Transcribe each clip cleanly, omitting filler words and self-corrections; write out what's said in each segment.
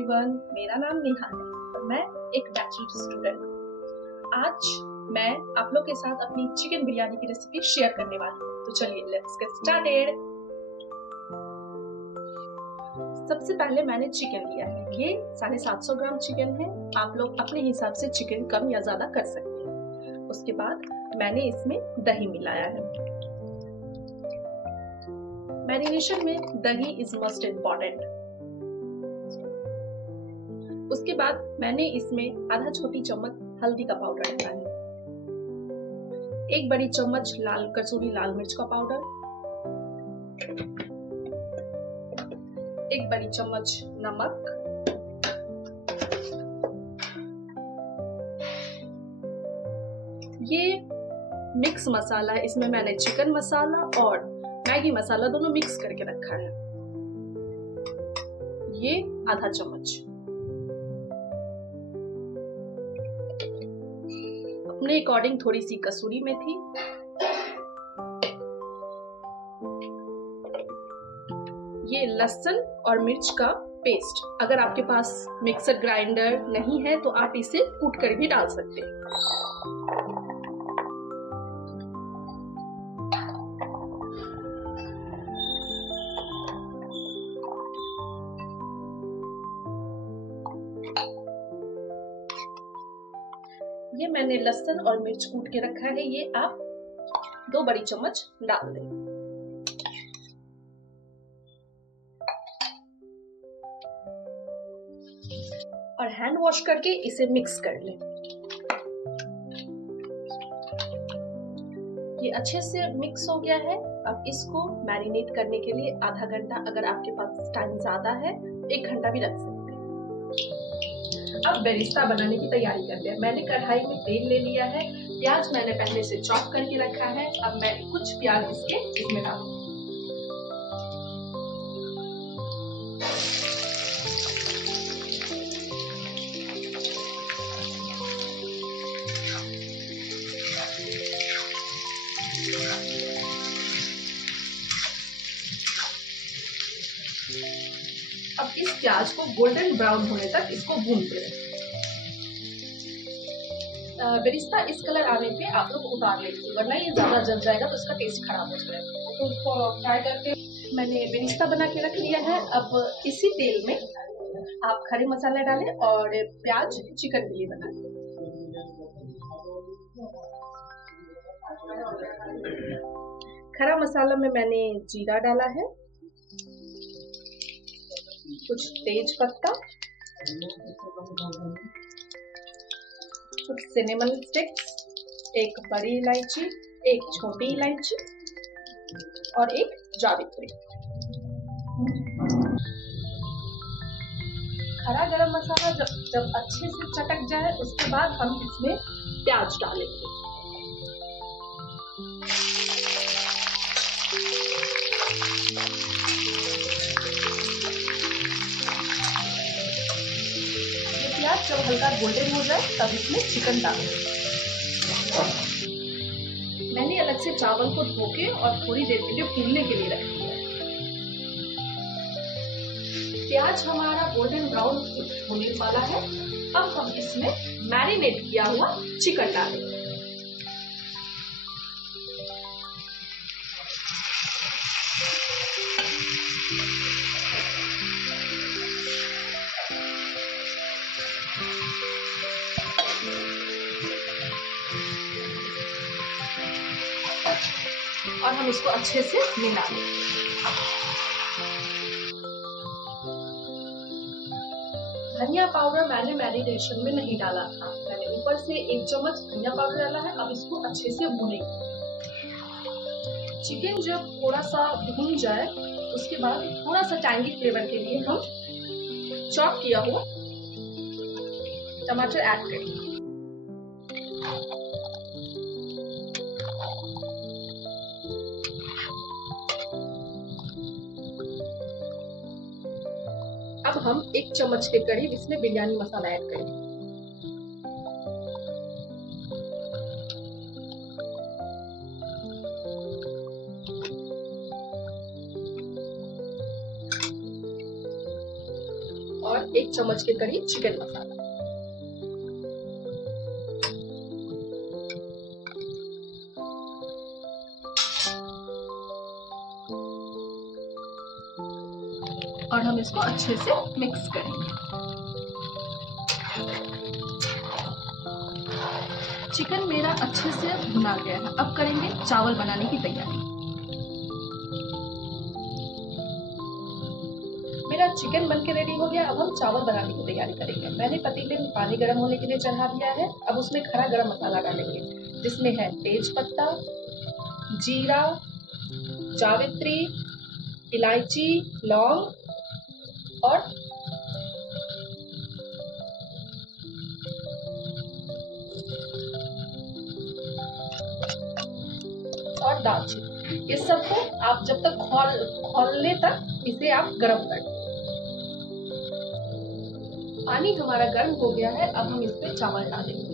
Everyone, मेरा नाम नेहा है और मैं एक बैचलर स्टूडेंट हूँ। आज मैं आप लोग के साथ अपनी चिकन बिरयानी की रेसिपी शेयर करने वाली हूँ। तो चलिए लेट्स गेट स्टार्टेड। सबसे पहले मैंने चिकन लिया है। ये 750 ग्राम चिकन है। आप लोग अपने हिसाब से चिकन कम या ज्यादा कर सकते हैं। उसके बाद मैंने इसमें दही मिलाया है। मैरिनेशन में दही इज मोस्ट इम्पॉर्टेंट। उसके बाद मैंने इसमें आधा छोटी चम्मच हल्दी का पाउडर डाला है, 1 बड़ी चम्मच कसूरी लाल मिर्च का पाउडर, 1 बड़ी चम्मच नमक, ये मिक्स मसाला है। इसमें मैंने चिकन मसाला और मैगी मसाला दोनों मिक्स करके रखा है। ये आधा चम्मच। अपने अकॉर्डिंग थोड़ी सी कसूरी मेथी, ये लहसुन और मिर्च का पेस्ट। अगर आपके पास मिक्सर ग्राइंडर नहीं है तो आप इसे कूट कर भी डाल सकते हैं। ये मैंने लहसुन और मिर्च कूट के रखा है, ये आप 2 बड़ी चम्मच डाल दें। और हैंड वॉश करके इसे मिक्स कर लें। ये अच्छे से मिक्स हो गया है। अब इसको मैरिनेट करने के लिए आधा घंटा, अगर आपके पास टाइम ज्यादा है 1 घंटा भी रख सकते हैं। अब बेरिस्ता बनाने की तैयारी करते हैं। मैंने कढ़ाई में तेल ले लिया है। प्याज मैंने पहले से चॉप करके रखा है। अब मैं कुछ प्याज इसमें डालूंगी। अब इस प्याज को गोल्डन ब्राउन होने तक इसको भूनते रहें। बेरिस्ता इस कलर आने पे आप लोग उतार लेंगे, वरना ये ज्यादा जल जाएगा तो इसका टेस्ट खराब हो जाएगा। तो इसको फ्राई करके मैंने बेरिस्ता बना के रख लिया है। अब इसी तेल में आप खड़े मसाले डालें और प्याज चिकन के लिए बनाएं। खड़ा मसाला में मैंने जीरा डाला है, कुछ तेज पत्ता, कुछ सिनेमन स्टिक्स, 1 बड़ी इलायची, 1 छोटी इलायची और 1 जावित्री। खड़ा गरम मसाला जब अच्छे से चटक जाए उसके बाद हम इसमें प्याज डालेंगे। प्याज जब हल्का गोल्डन हो जाए तब इसमें चिकन डालें। मैंने अलग से चावल को धो के और थोड़ी देर के लिए भूनने के लिए रख दिया। प्याज हमारा गोल्डन ब्राउन होने वाला है। अब हम इसमें मैरिनेट किया हुआ चिकन डालेंगे। और हम इसको अच्छे से मिला लें। धनिया पाउडर मैंने मैरिनेशन में नहीं डाला था, मैंने ऊपर से 1 चम्मच धनिया पाउडर डाला है। अब इसको अच्छे से भूनेंगे। चिकन जब थोड़ा सा भून जाए उसके बाद थोड़ा सा टैंगी फ्लेवर के लिए हम चॉप किया हुआ टमाटर ऐड करेंगे। अब हम 1 चम्मच के करीब इसमें बिरयानी मसाला ऐड करेंगे। और 1 1 चम्मच के करीब चिकन मसाला। और हम इसको अच्छे से मिक्स करेंगे। चिकन मेरा अच्छे से भुना गया है। अब करेंगे चावल बनाने की तैयारी। मेरा चिकन बनके रेडी हो गया। अब हम चावल बनाने की तैयारी करेंगे। मैंने पतीले में पानी गर्म होने के लिए चढ़ा दिया है। अब उसमें खड़ा गरम मसाला डालेंगे, जिसमें है तेज पत्ता, जीरा, जावित्री, इलायची, लौंग और दालचीनी। इस सबको आप जब तक खौलने तक इसे आप गरम कर लें। पानी हमारा गर्म हो गया है। अब हम इसमें चावल डालेंगे।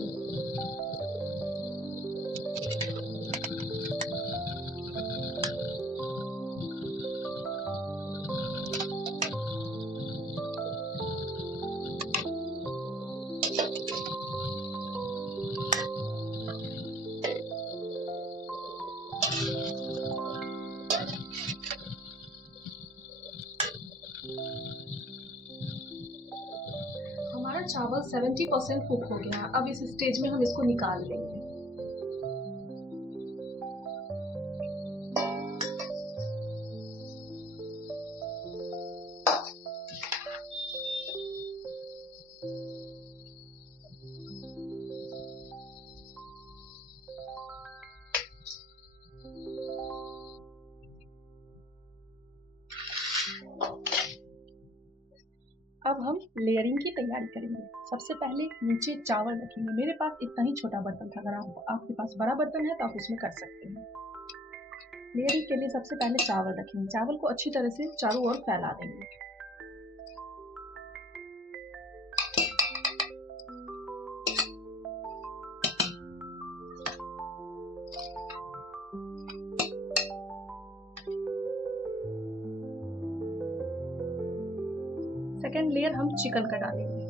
हमारा चावल 70% कुक हो गया। अब इस स्टेज में हम इसको निकाल लेंगे। अब हम लेयरिंग की तैयारी करेंगे। सबसे पहले नीचे चावल रखेंगे। मेरे पास इतना ही छोटा बर्तन था। अगर आपके पास बड़ा बर्तन है तो आप उसमें कर सकते हैं। लेयरिंग के लिए सबसे पहले चावल रखेंगे। चावल को अच्छी तरह से चारों ओर फैला देंगे। सेकेंड लेयर हम चिकन का डालेंगे।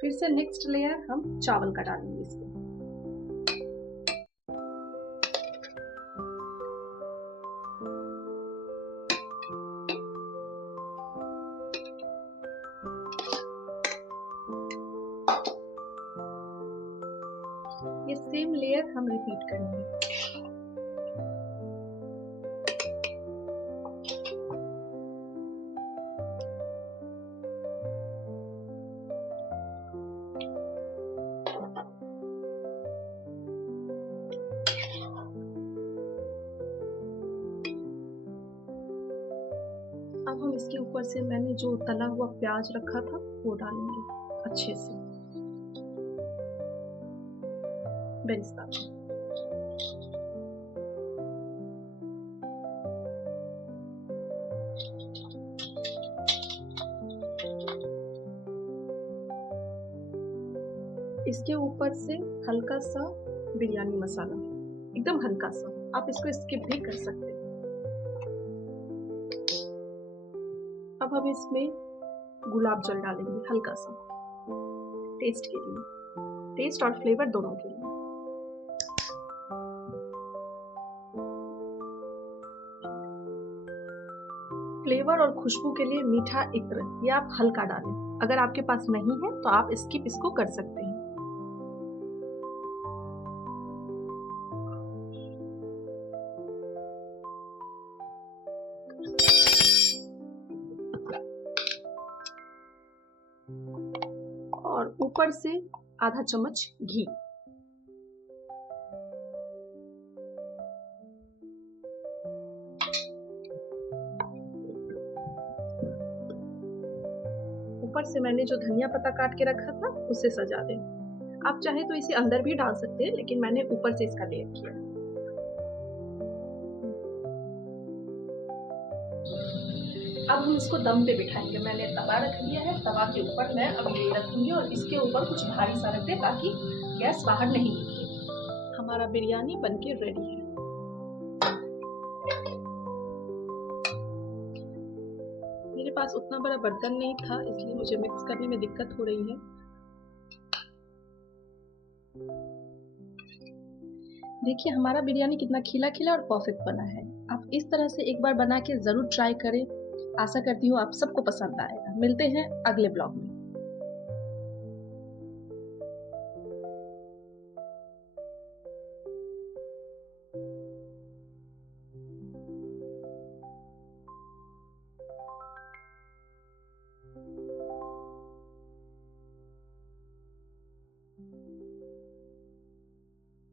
फिर से नेक्स्ट लेयर हम चावल का डालेंगे इसमें। ये सेम लेयर हम रिपीट करेंगे। अब हम इसके ऊपर से मैंने जो तला हुआ प्याज रखा था वो डालेंगे अच्छे से बेरिस्ता। इसके ऊपर से हल्का सा बिरयानी मसाला, एकदम हल्का सा, आप इसको स्किप भी कर सकते हैं। अब हम इसमें गुलाब जल डालेंगे हल्का सा, टेस्ट के लिए, टेस्ट और फ्लेवर दोनों के लिए। फ्लेवर और खुशबू के लिए मीठा इत्र ये आप हल्का डालें। अगर आपके पास नहीं है तो आप स्किप इसको कर सकते हैं। और ऊपर से आधा चम्मच घी। ऊपर से मैंने जो धनिया पत्ता काट के रखा था उसे सजा दें। आप चाहे तो इसे अंदर भी डाल सकते हैं, लेकिन मैंने ऊपर से इसका लेयर किया। अब हम इसको दम पे बिठाएंगे। मैंने तवा रख लिया है, तवा के ऊपर मैं अब ये रखूंगी और इसके ऊपर कुछ भारी सा रख दे ताकि गैस बाहर नहीं निकले। हमारा बिरयानी बनके रेडी है। मेरे पास उतना बड़ा बर्तन नहीं था, इसलिए मुझे मिक्स करने में दिक्कत हो रही है। देखिए हमारा बिरयानी कितना खिला खिला और परफेक्ट बना है। आप इस तरह से एक बार बना के ज़रूर ट्राई करें। आशा करती हूँ आप सबको पसंद आएगा। मिलते हैं अगले ब्लॉग में।